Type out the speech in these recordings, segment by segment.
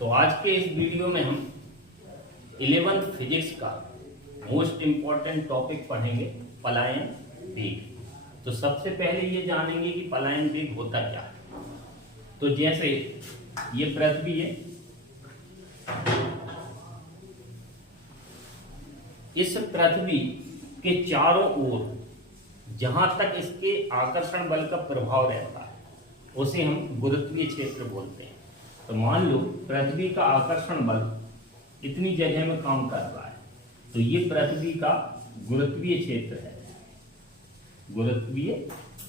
तो आज के इस वीडियो में हम 11th फिजिक्स का मोस्ट इंपॉर्टेंट टॉपिक पढ़ेंगे, पलायन वेग। तो सबसे पहले ये जानेंगे कि पलायन वेग होता क्या है। तो जैसे ये पृथ्वी है, इस पृथ्वी के चारों ओर जहां तक इसके आकर्षण बल का प्रभाव रहता है उसे हम गुरुत्वीय क्षेत्र बोलते हैं। तो मान लो पृथ्वी का आकर्षण बल इतनी जगह में काम कर रहा है, तो ये पृथ्वी का गुरुत्वीय क्षेत्र है, गुरुत्वीय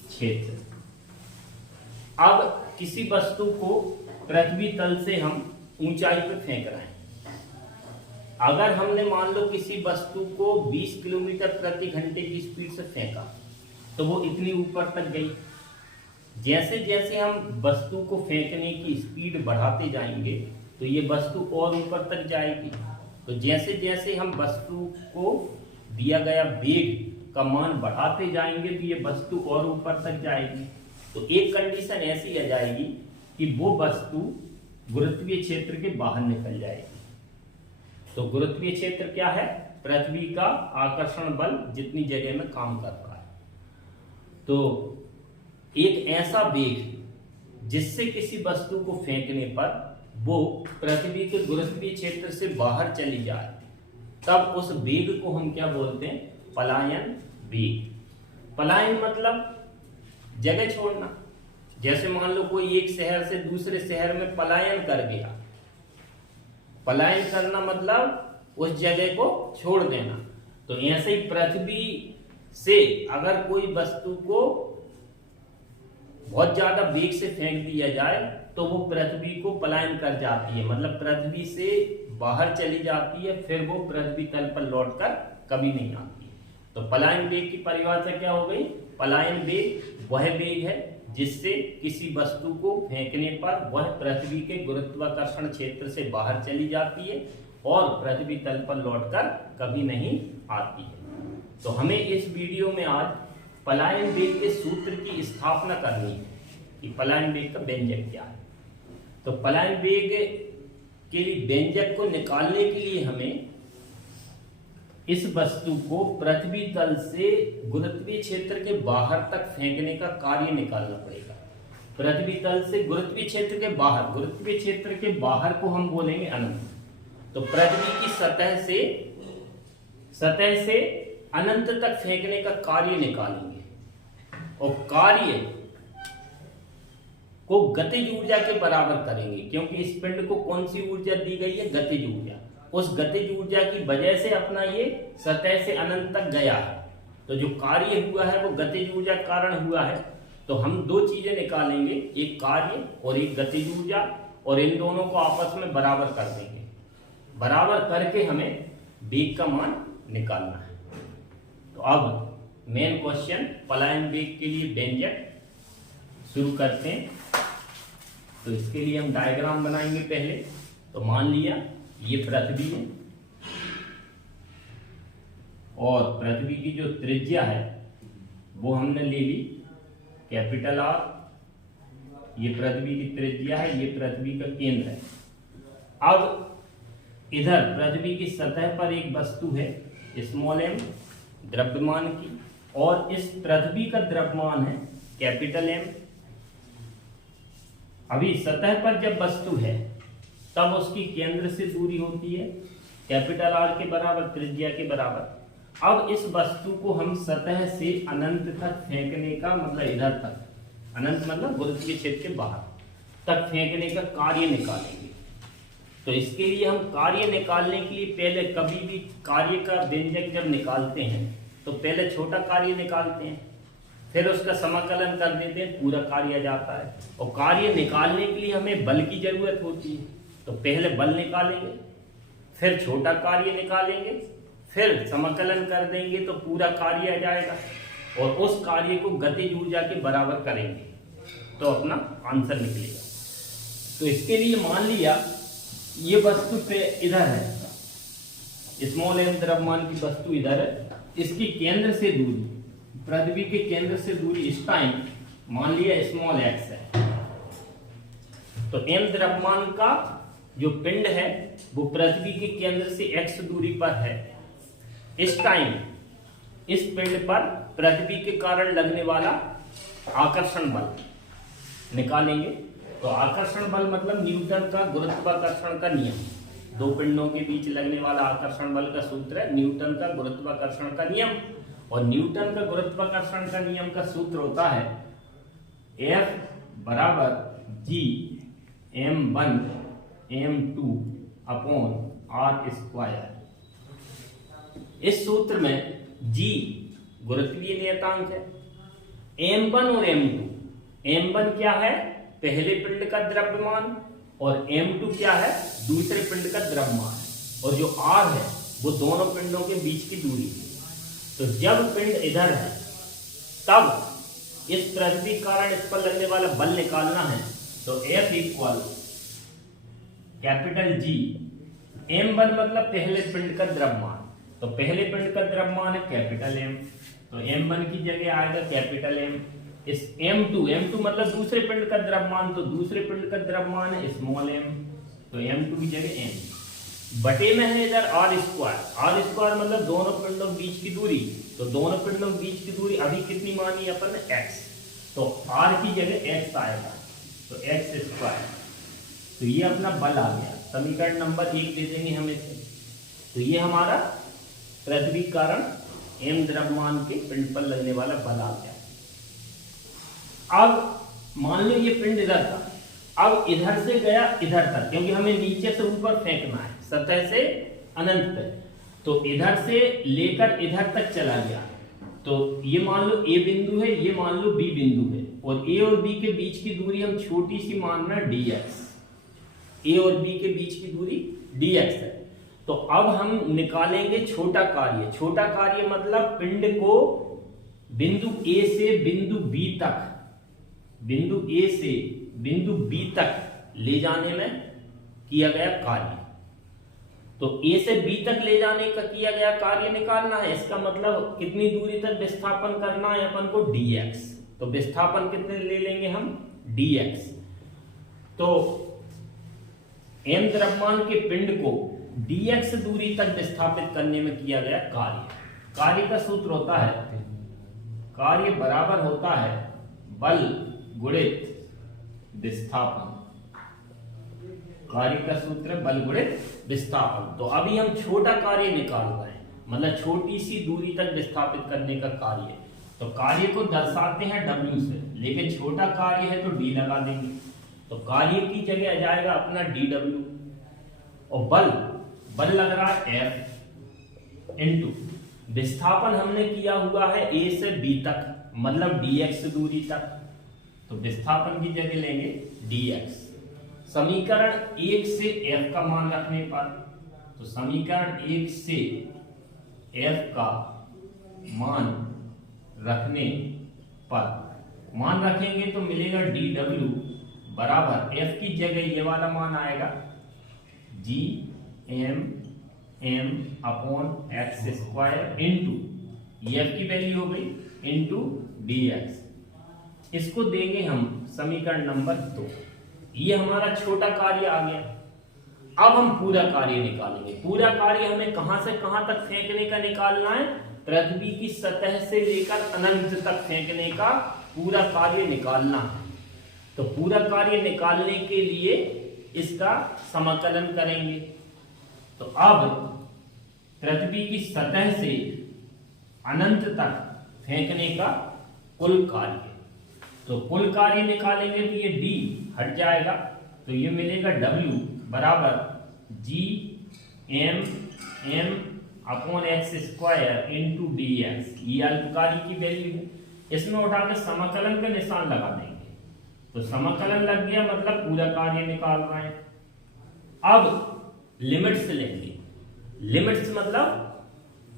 क्षेत्र। अब किसी वस्तु को पृथ्वी तल से हम ऊंचाई पर फेंक रहे हैं। अगर हमने मान लो किसी वस्तु को 20 किलोमीटर प्रति घंटे की स्पीड से फेंका तो वो इतनी ऊपर तक गई। जैसे जैसे हम वस्तु को फेंकने की स्पीड बढ़ाते जाएंगे तो ये वस्तु और ऊपर तक जाएगी। तो जैसे जैसे हम वस्तु को दिया गया वेग का मान बढ़ाते जाएंगे तो ये वस्तु और ऊपर तक जाएगी। तो एक कंडीशन ऐसी आ जाएगी कि वो वस्तु गुरुत्वीय क्षेत्र के बाहर निकल जाएगी। तो गुरुत्वीय क्षेत्र क्या है? पृथ्वी का आकर्षण बल जितनी जगह में काम कर रहा है। तो एक ऐसा वेग जिससे किसी वस्तु को फेंकने पर वो पृथ्वी के गुरुत्वीय क्षेत्र से बाहर चली जाए, तब उस वेग को हम क्या बोलते हैं? पलायन वेग। पलायन मतलब जगह छोड़ना। जैसे मान लो कोई एक शहर से दूसरे शहर में पलायन कर गया। पलायन करना मतलब उस जगह को छोड़ देना। तो ऐसे ही पृथ्वी से अगर कोई वस्तु को बहुत ज्यादा वेग से फेंक दिया जाए तो वो पृथ्वी को पलायन कर जाती है, मतलब पृथ्वी से बाहर चली जाती है, फिर वो पृथ्वी तल पर लौटकर कभी नहीं आती। तो पलायन वेग की परिभाषा क्या हो गई? पलायन वेग वह वेग है जिससे किसी वस्तु को फेंकने पर वह पृथ्वी के गुरुत्वाकर्षण क्षेत्र से बाहर चली जाती है और पृथ्वी तल पर लौटकर कभी नहीं आती है। तो हमें इस वीडियो में आज पलायन वेग के सूत्र की स्थापना करनी है कि पलायन वेग का व्यंजक क्या है। तो पलायन वेग के लिए व्यंजक को निकालने के लिए हमें इस वस्तु को पृथ्वी तल से गुरुत्वीय क्षेत्र के बाहर तक फेंकने का कार्य निकालना पड़ेगा। पृथ्वी तल से गुरुत्वीय क्षेत्र के बाहर, गुरुत्वीय क्षेत्र के बाहर को हम बोलेंगे अनंत। तो पृथ्वी की सतह से अनंत तक फेंकने का कार्य निकालेंगे और कार्य को गतिज ऊर्जा के बराबर करेंगे, क्योंकि इस पिंड को कौन सी ऊर्जा दी गई है? गतिज ऊर्जा। उस गतिज ऊर्जा की वजह से अपना ये सतह से अनंत तक गया है। तो जो कार्य हुआ है वो गतिज ऊर्जा के कारण हुआ है। तो हम दो चीजें निकालेंगे, एक कार्य और एक गतिज ऊर्जा, और इन दोनों को आपस में बराबर कर देंगे। बराबर करके हमें वेग का मान निकालना है। तो अब मेन क्वेश्चन पलायन वेग के लिए व्यंजक शुरू करते हैं। तो इसके लिए हम डायग्राम बनाएंगे पहले। तो मान लिया ये पृथ्वी है और पृथ्वी की जो त्रिज्या है वो हमने ले ली कैपिटल आर। ये पृथ्वी की त्रिज्या है, ये पृथ्वी का केंद्र है। अब इधर पृथ्वी की सतह पर एक वस्तु है स्मॉल m द्रव्यमान की, और इस पृथ्वी का द्रव्यमान है कैपिटल M। अभी सतह पर जब वस्तु है तब उसकी केंद्र से दूरी होती है कैपिटल R के बराबर, त्रिज्या के बराबर। अब इस वस्तु को हम सतह से अनंत तक फेंकने का मतलब इधर तक, अनंत मतलब गुरुत्वीय क्षेत्र के बाहर तक फेंकने का कार्य निकालेंगे। तो इसके लिए हम कार्य निकालने के लिए पहले कभी भी कार्य का व्यंजक जब निकालते हैं तो पहले छोटा कार्य निकालते हैं, फिर उसका समाकलन कर देते हैं, पूरा कार्य आ जाता है। और कार्य निकालने के लिए हमें बल की जरूरत होती है। तो पहले बल निकालेंगे, फिर छोटा कार्य निकालेंगे, फिर समाकलन कर देंगे तो पूरा कार्य आ जाएगा और उस कार्य को गतिज ऊर्जा के बराबर करेंगे तो अपना आंसर निकलेगा। तो इसके लिए मान लिया ये वस्तु पे इधर है, स्मॉल m द्रव्यमान की वस्तु इधर है, इसकी केंद्र से दूरी, पृथ्वी के केंद्र से दूरी इस टाइम मान लिया स्मॉल x है। तो m द्रव्यमान का जो पिंड है वो पृथ्वी के केंद्र से x दूरी पर है, इस टाइम इस पिंड पर पृथ्वी के कारण लगने वाला आकर्षण बल निकालेंगे। तो आकर्षण बल मतलब न्यूटन का गुरुत्वाकर्षण का नियम, दो पिंडों के बीच लगने वाला आकर्षण बल का सूत्र है न्यूटन का गुरुत्वाकर्षण का नियम। और न्यूटन का गुरुत्वाकर्षण का नियम का सूत्र होता है F बराबर G m1 m2 upon r square. इस सूत्र में G गुरुत्वीय नियतांक है, m1 और m2, m1 क्या है पहले पिंड का द्रव्यमान और m2 क्या है दूसरे पिंड का द्रव्यमान, और जो r है वो दोनों पिंडों के बीच की दूरी है। तो जब पिंड इधर है तब इस पृथ्वी कारण इस पर लगने वाला बल निकालना है। तो F equal capital G, m1 मतलब पहले पिंड का द्रव्यमान, तो पहले पिंड का द्रव्यमान है कैपिटल M, तो m1 की जगह आएगा कैपिटल M। इस m2 मतलब दूसरे पिंड का द्रव्यमान, तो दूसरे पिंड का द्रव्यमान है स्मॉल m, तो m2 की जगह m बटे में है इधर r स्क्वायर मतलब दोनों पिंडों के बीच की दूरी, तो दोनों पिंडों के बीच की दूरी अभी कितनी मानी अपन ने x, तो r की जगह x आएगा, तो x स्क्वायर। तो ये अपना बल आ गया, समीकरण नंबर 1 दे देंगे हम इसे। तो ये हमारा पृथ्वी कारण m द्रव्यमान के पिंड पर लगने वाला बल आ गया। अब मान लो ये पिंड इधर था, अब इधर से गया इधर तक, क्योंकि हमें नीचे से ऊपर फेंकना है सतह से अनंत तक, तो इधर से लेकर इधर तक चला गया। तो ये मान लो A बिंदु है, ये मान लो B बिंदु है, और A और B के बीच की दूरी हम छोटी सी मानना dx, A और B के बीच की दूरी dx है। तो अब हम निकालेंगे छोटा कार्य मतलब पिंड को बिंदु A से बिंदु B तक, बिंदु A से बिंदु B तक ले जाने में किया गया कार्य। तो A से B तक ले जाने का किया गया कार्य निकालना है, इसका मतलब कितनी दूरी तक विस्थापन करना है अपन को dx, तो विस्थापन कितने ले लेंगे हम dx। तो m द्रव्यमान के पिंड को dx दूरी तक विस्थापित करने में किया गया कार्य का सूत्र होता है, कार्य बराबर होता है बल गुणित विस्थापन, कार्य का सूत्र बल गुणित विस्थापन। तो अभी हम छोटा कार्य निकाल रहे हैं, मतलब छोटी सी दूरी तक विस्थापित करने का कार्य। तो कार्य को दर्शाते हैं W से, लेकिन छोटा कार्य है तो D लगा देंगे, तो कार्य की जगह आ जाएगा अपना dW, और बल लग रहा है F इंटू विस्थापन हमने किया हुआ है A से B तक मतलब dx दूरी तक, तो विस्थापन की जगह लेंगे dx। समीकरण 1 से F का मान रखने पर, तो समीकरण 1 से F का मान रखने पर मान रखेंगे तो मिलेगा dW बराबर F की जगह ये वाला मान आएगा G m upon x square into ये F की वैल्यू हो गई इंटू dx। इसको देंगे हम समीकरण नंबर 2। ये हमारा छोटा कार्य आ गया। अब हम पूरा कार्य निकालेंगे। पूरा कार्य हमें कहां से कहां तक फेंकने का निकालना है, पृथ्वी की सतह से लेकर अनंत तक फेंकने का पूरा कार्य निकालना है। तो पूरा कार्य निकालने के लिए इसका समाकलन करेंगे। तो अब पृथ्वी की सतह से अनंत तक फेंकने का कुल कार्य, तो कुल कार्य निकालेंगे तो ये d हट जाएगा, तो ये मिलेगा W बराबर G m upon x square into dx। ये अल्पकार्य की वैल्यू है, इसमें उठाकर समाकलन का निशान लगा देंगे, तो समाकलन लग गया मतलब पूरा कार्य निकाल रहे हैं। अब लिमिट्स लेंगे। लिमिट्स मतलब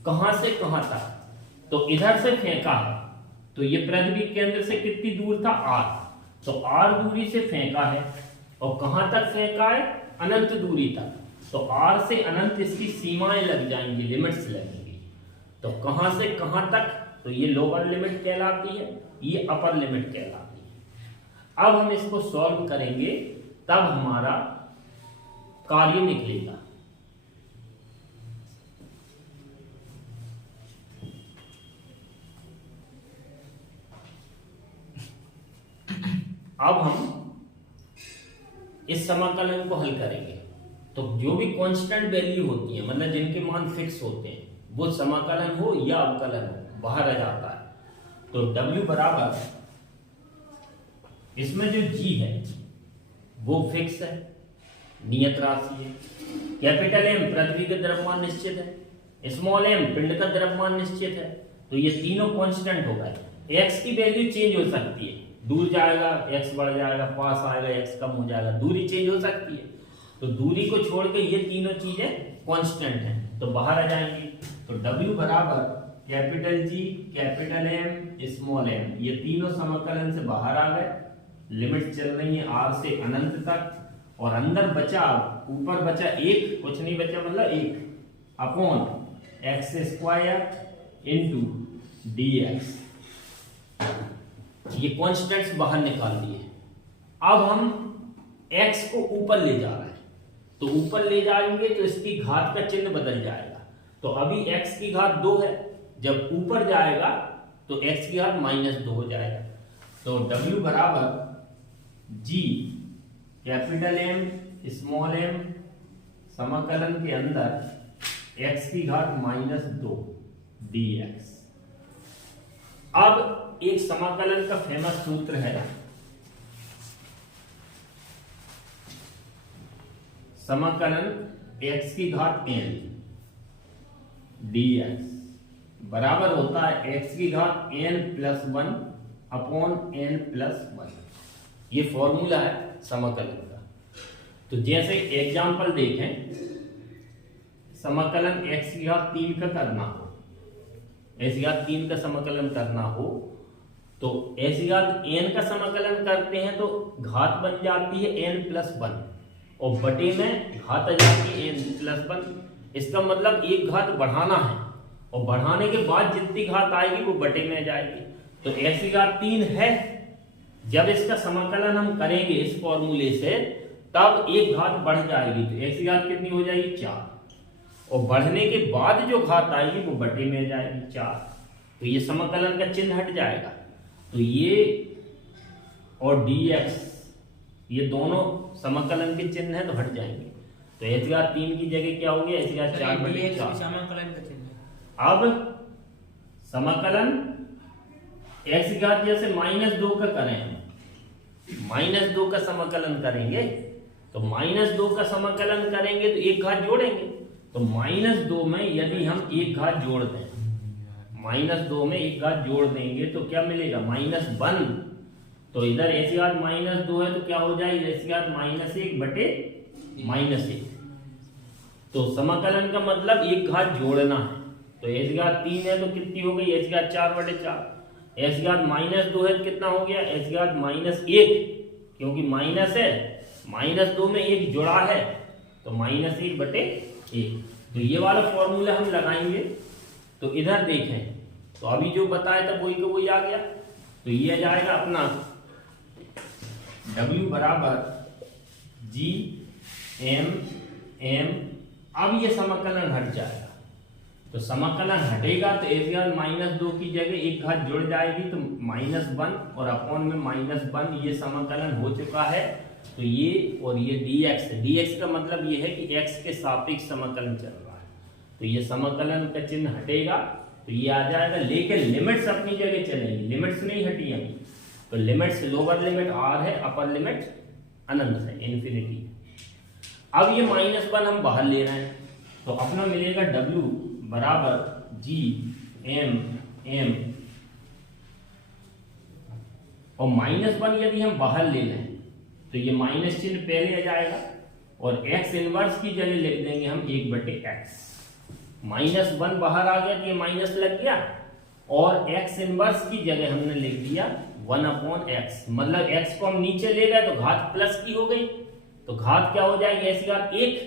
कहां से कहां तक, तो इधर से फेंका है तो ये पृथ्वी केंद्र से कितनी दूर था r, तो r दूरी से फेंका है, और कहां तक फेंका है अनंत दूरी तक, तो r से अनंत इसकी सीमाएं लग जाएंगी, लिमिट्स लगेंगी। तो कहां से कहां तक, तो ये लोअर लिमिट कहलाती है, ये अपर लिमिट कहलाती है। अब हम इसको सॉल्व करेंगे तब हमारा कार्य निकलेगा। अब हम इस समाकलन को हल करेंगे तो जो भी कांस्टेंट वैल्यू होती है, मतलब जिनके मान फिक्स होते हैं, वो समाकलन हो या अवकलन हो, बाहर आ जाता है। तो W बराबर, इसमें जो G है वो फिक्स है, नियत राशि है। कैपिटल M पृथ्वी का द्रव्यमान निश्चित है, स्मॉल m पिंड का द्रव्यमान निश्चित है। तो ये तीनों कांस्टेंट हो गए। x की वैल्यू चेंज हो सकती है, दूर जाएगा x बढ़ जाएगा, पास आएगा x कम हो जाएगा, दूरी चेंज हो सकती है। तो दूरी को छोड़ के ये तीनों चीजें कांस्टेंट हैं, तो बाहर आ जाएंगी। तो W बराबर capital G capital M small m, ये तीनों समाकलन से बाहर आ गए। लिमिट चल रही है r से अनंत तक, और अंदर बचा, ऊपर बचा एक, कुछ नहीं बचा मतलब एक, upon x square into dx। ये कॉन्स्टेंट्स बाहर निकाल दिए। अब हम x को ऊपर ले जा रहे हैं, तो ऊपर ले जाएंगे तो इसकी घात का चिन्ह बदल जाएगा। तो अभी x की घात 2 है, जब ऊपर जाएगा तो x की घात -2 हो जाएगा। तो W बराबर G capital M small m समाकलन के अंदर x की घात -2 dx। अब एक समाकलन का फेमस सूत्र है, समाकलन x की घात n dx बराबर होता है x की घात n+1 अपॉन n+1। ये फॉर्मूला है समाकलन का। तो जैसे एग्जांपल देखें, समाकलन x की घात 3 का करना हो, x की घात 3 का समाकलन करना हो, तो x की घात n का समाकलन करते हैं तो घात बन जाती है n+1 और बटे में घात आ जाती है n+1। इसका मतलब एक घात बढ़ाना है और बढ़ाने के बाद जितनी घात आएगी वो बटे में जाएगी। तो x की घात 3 है, जब इसका समाकलन हम करेंगे इस फॉर्मूले से, तब एक घात बढ़ जाएगी, तो x की घात कितनी हो जाएगी 4, और बढ़ने के बाद जो घात आएगी वो बटे में जाएगी 4। तो ये समाकलन का चिन्ह हट जाएगा। तो ये और dx ये दोनों समाकलन के चिन्ह है तो हट जाएंगे। तो x की घात 3 की जगह क्या हो गया, x की घात 4/4 समाकलन का चिन्ह। अब समाकलन x की घात जैसे -2 का करें, -2 का समाकलन करेंगे, तो -2 का समाकलन करेंगे तो एक घात जोड़ेंगे। तो -2 में यदि हम एक घात जोड़ दें, -2 में एक घात जोड़ देंगे तो क्या मिलेगा, -1। तो इधर x की घात -2 है तो क्या हो जाएगी, x की घात -1/-1। तो समाकलन का मतलब एक घात जोड़ना है। तो x की घात 3 है तो कितनी हो गई, x की घात 4/4। x की घात -2 है तो कितना हो गया, x की घात -1, क्योंकि माइनस है, -2 में एक जुड़ा है तो -1/1। तो ये वाला फॉर्मूला हम लगाएंगे। तो इधर देखें, तो अभी जो बताया था वही का वही आ गया। तो ये आ जाएगा अपना W बराबर G m। अब ये समाकलन हट जाएगा। तो समाकलन हटेगा तो x की घात -2 की जगह एक घात जुड़ जाएगी तो -1 और अपॉन में -1। ये समाकलन हो चुका है। तो ये और ये dx का मतलब ये है कि x के सापेक्ष समाकलन चल रहा है। तो ये समाकलन का चिन्ह हटेगा तो ये आ जाएगा, लेकिन लिमिट्स अपनी जगह चलेंगी, लिमिट्स नहीं हटी अभी। तो लिमिट्स, लोअर लिमिट r है, अपर लिमिट अनंत है, इन्फिनिटी। अब ये -1 हम बाहर ले रहे हैं तो अपना मिलेगा W बराबर G m और -1 यदि हम बाहर ले लें तो ये माइनस चिन्ह पहले आ जाएगा और x इनवर्स की जगह लिख देंगे हम 1/x। -1 बाहर आ गया तो ये माइनस लग गया और x इनवर्स की जगह हमने लिख दिया 1/x। मतलब x को हम नीचे ले गए तो घात प्लस की हो गई, तो घात क्या हो जाएगी, x की घात 1,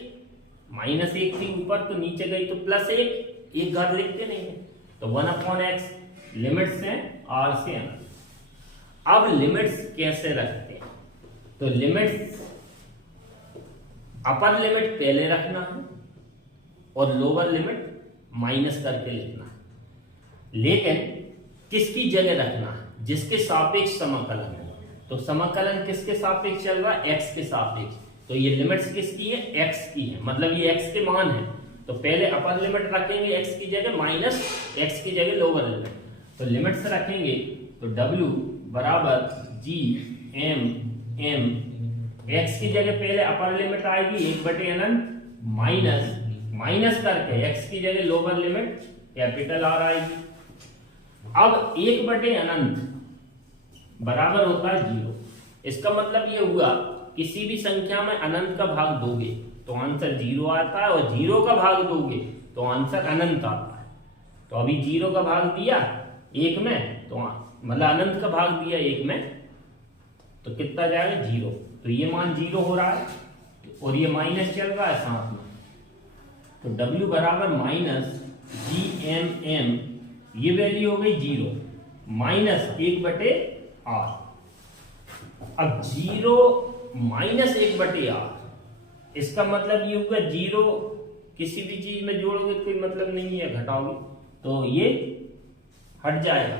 -1 थी ऊपर तो नीचे गई तो +1, एक घात लिखते नहीं है। तो 1/x लिमिट्स हैं r से अनंत। अब लिमिट्स कैसे रखते हैं, तो लिमिट्स अपर लिमिट पहले रखना है और लोअर लिमिट माइनस करके लिखना है, लेकिन किसकी जगह रखना है? जिसके सापेक्ष समाकलन है। तो समाकलन किसके सापेक्ष चल रहा है? x के सापेक्ष। तो ये लिमिट्स किसकी है? x की है, मतलब ये x के मान है। तो पहले अपर लिमिट रखेंगे x की जगह माइनस x की जगह लोअर लिमिट। तो लिमिट्स रखेंगे तो w बराबर g m m, x की जगह पहले अपर लिमिट आएगी 1/अनंत माइनस करके x की जगह लोअर लिमिट कैपिटल R आएगी। अब 1/अनंत बराबर होता है 0। इसका मतलब ये हुआ किसी भी संख्या में अनंत का भाग दोगे तो आंसर 0 आता है, और 0 का भाग दोगे तो आंसर अनंत आता है। तो अभी 0 का भाग दिया 1 में, तो मतलब अनंत का भाग दिया 1 में, तो कितना जाएगा? 0। तो ये मान 0 हो रहा है और ये माइनस चल रहा है साथ में। तो W बराबर माइनस GMM, ये वैल्यू हो गई 0 माइनस 1/R। अब 0 माइनस 1/R, इसका मतलब ये हुआ 0 किसी भी चीज में जोड़ोगे तो कोई मतलब नहीं है, घटाओगे तो ये हट जाएगा।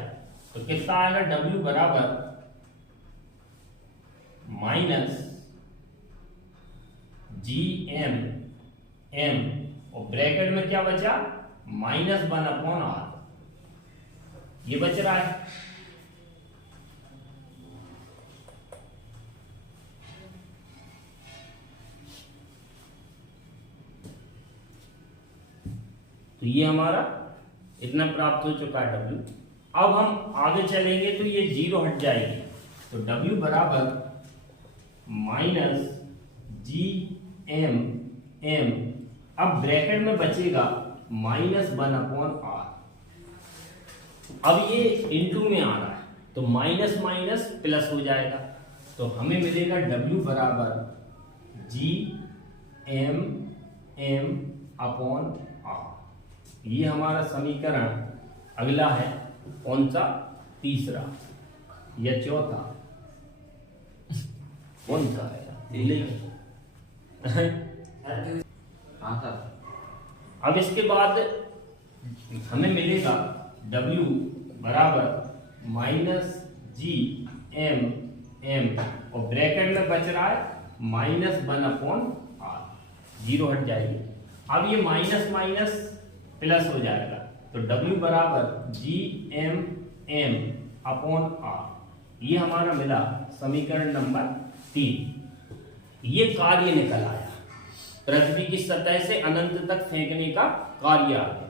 तो कितना आएगा? W बराबर माइनस GMM, और ब्रैकेट में क्या बचा? -1/R, ये बच रहा है। तो ये हमारा इतना प्राप्त हो चुका है W। अब हम आगे चलेंगे तो ये 0 हट जाएगी। तो W बराबर माइनस GMM, अब ब्रैकेट में बचेगा -1/R। अब ये इनटू में आ रहा है तो माइनस माइनस प्लस हो जाएगा। तो हमें मिलेगा W बराबर GMM/R। ये हमारा समीकरण अगला है, कौन सा? तीसरा या चौथा? कौन सा है? अब इसके बाद हमें मिलेगा W बराबर -GMM, और ब्रैकेट में बच रहा है -1/R, 0 हट जाएगी। अब ये माइनस माइनस प्लस हो जाएगा। तो W बराबर GMM/R, ये हमारा मिला समीकरण नंबर 3। ये कार्य निकल आया, पृथ्वी की सतह से अनंत तक फेंकने का कार्य आ गया।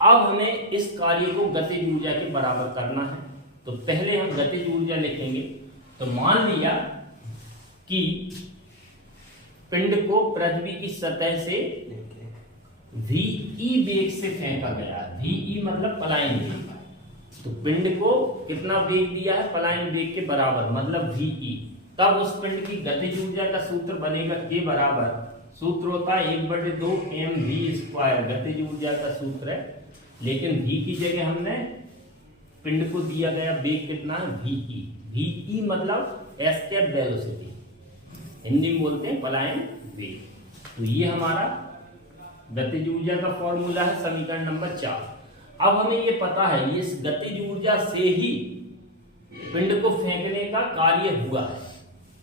अब हमें इस कार्य को गतिज ऊर्जा के बराबर करना है। तो पहले हम गतिज ऊर्जा लिखेंगे। तो मान लिया कि पिंड को पृथ्वी की सतह से VE वेग से फेंका गया। VE मतलब पलायन वेग। तो पिंड को कितना वेग दिया है? पलायन वेग के बराबर, मतलब VE। तब उस पिंड की गतिज ऊर्जा का सूत्र बनेगा K बराबर, सूत्र होता है 1/2 mv², गतिज ऊर्जा का सूत्र है। लेकिन V की जगह हमने पिंड को दिया गया वेग कितना है? VE। VE मतलब एस्केप वेलोसिटी, हिंदी में बोलते हैं पलायन वेग। तो ये हमारा गतिज ऊर्जा का फॉर्मूला है, समीकरण नंबर 4। अब हमें ये पता है इस गतिज ऊर्जा से ही पिंड को फेंकने का कार्य हुआ है।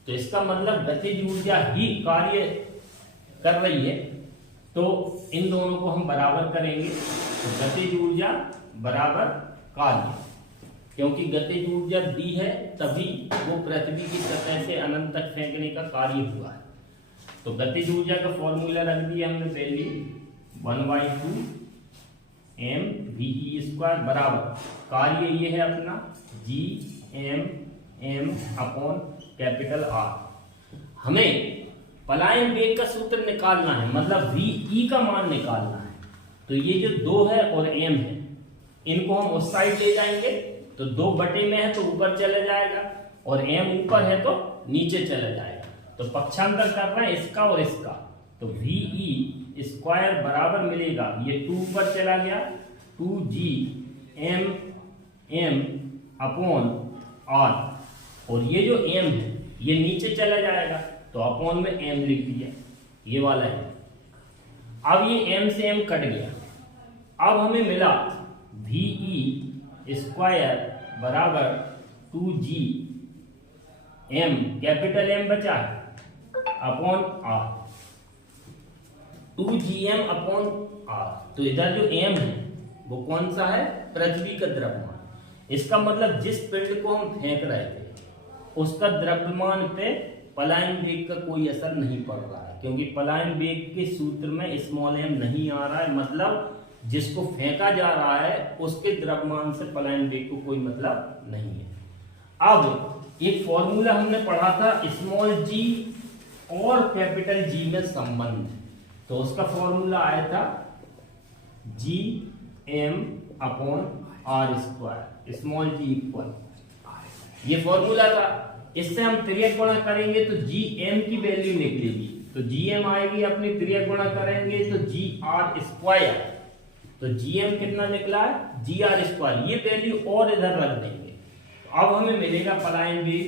तो इसका मतलब गतिज ऊर्जा ही कार्य कर रही है। तो इन दोनों को हम बराबर करेंगे। तो गतिज ऊर्जा बराबर कार्य, क्योंकि गतिज ऊर्जा दी है तभी वो पृथ्वी की सतह से अनंत तक फेंकने का कार्य हुआ है। तो गतिज ऊर्जा का फॉर्मूला रख दिया हमने पहले, 1/2 mve² बराबर कार्य ये है अपना GMM/R। हमें पलायन वेग का सूत्र निकालना है, मतलब VE का मान निकालना है। तो ये जो 2 है और m है, इनको हम उस साइड ले जाएंगे। तो 2 बटे में है तो ऊपर चले जाएगा, और m ऊपर है तो नीचे चले जाएगा। तो पक्षांतर कर रहे हैं इसका और इसका। तो VE² बराबर मिलेगा, ये 2 ऊपर चला गया, 2GMM/R, और ये जो m है ये नीचे चला जाएगा। तो अपॉन में m लिख दिया, ये वाला है। अब ये m से m कट गया, अब हमें मिला VE स्क्वायर बराबर 2G m, कैपिटल M बचा upon R, 2GM upon R। तो इधर जो m है वो कौन सा है? पृथ्वी का द्रव्यमान। इसका मतलब जिस पिंड को हम फेंक रहे थे उसका द्रव्यमान पे पलायन वेग का कोई असर नहीं पड़ रहा है, क्योंकि पलायन वेग के सूत्र में स्मॉल m नहीं आ रहा है। मतलब जिसको फेंका जा रहा है उसके द्रव्यमान से पलायन वेग को कोई मतलब नहीं है। अब एक फॉर्मूला हमने पढ़ा था स्मॉल g और कैपिटल G में संबंध, तो उसका फॉर्मूला आया था Gm upon R square, small g equal, ये फॉर्मूला था। इससे हम त्रियक गुणा करेंगे तो Gm की वैल्यू निकलेगी, तो Gm आएगी, अपनी त्रियक गुणा करेंगे तो Gr स्क्वायर, तो Gm कितना निकला है? Gr स्क्वायर, ये वैल्यू और इधर रख देंगे। तो अब हमें मिलेगा पलायन वेग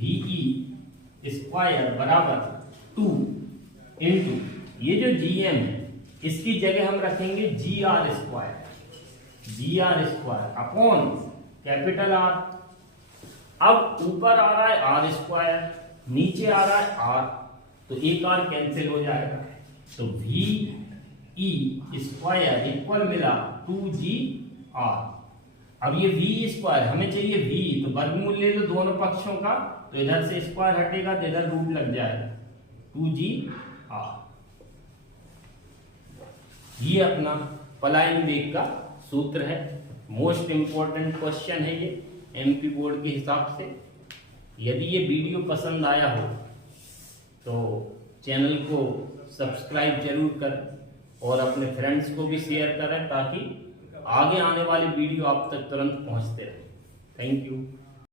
VE स्क्वायर बराबर 2 इंटू ये जो Gm है इसकी जगह हम रखेंगे Gr square, Gr square upon capital R। अब ऊपर आ रहा है R स्क्वायर, नीचे आ रहा है R, तो एक R कैंसिल हो जाएगा, तो VE स्क्वायर इक्वल मिला 2GR। अब ये V स्क्वायर हमें चाहिए V, तो वर्गमूल ले लो दोनों पक्षों का, तो इधर से स्क्वायर हटेगा तो इधर रूट लग जाएगा 2GR। ये अपना पलायन वेग का सूत्र है। मोस्ट इंपॉर्टेंट क्वेश्चन है ये MP बोर्ड के हिसाब से। यदि ये वीडियो पसंद आया हो तो चैनल को सब्सक्राइब जरूर करें और अपने फ्रेंड्स को भी शेयर करें, ताकि आगे आने वाली वीडियो आप तक तुरंत पहुंचते रहे। Thank you.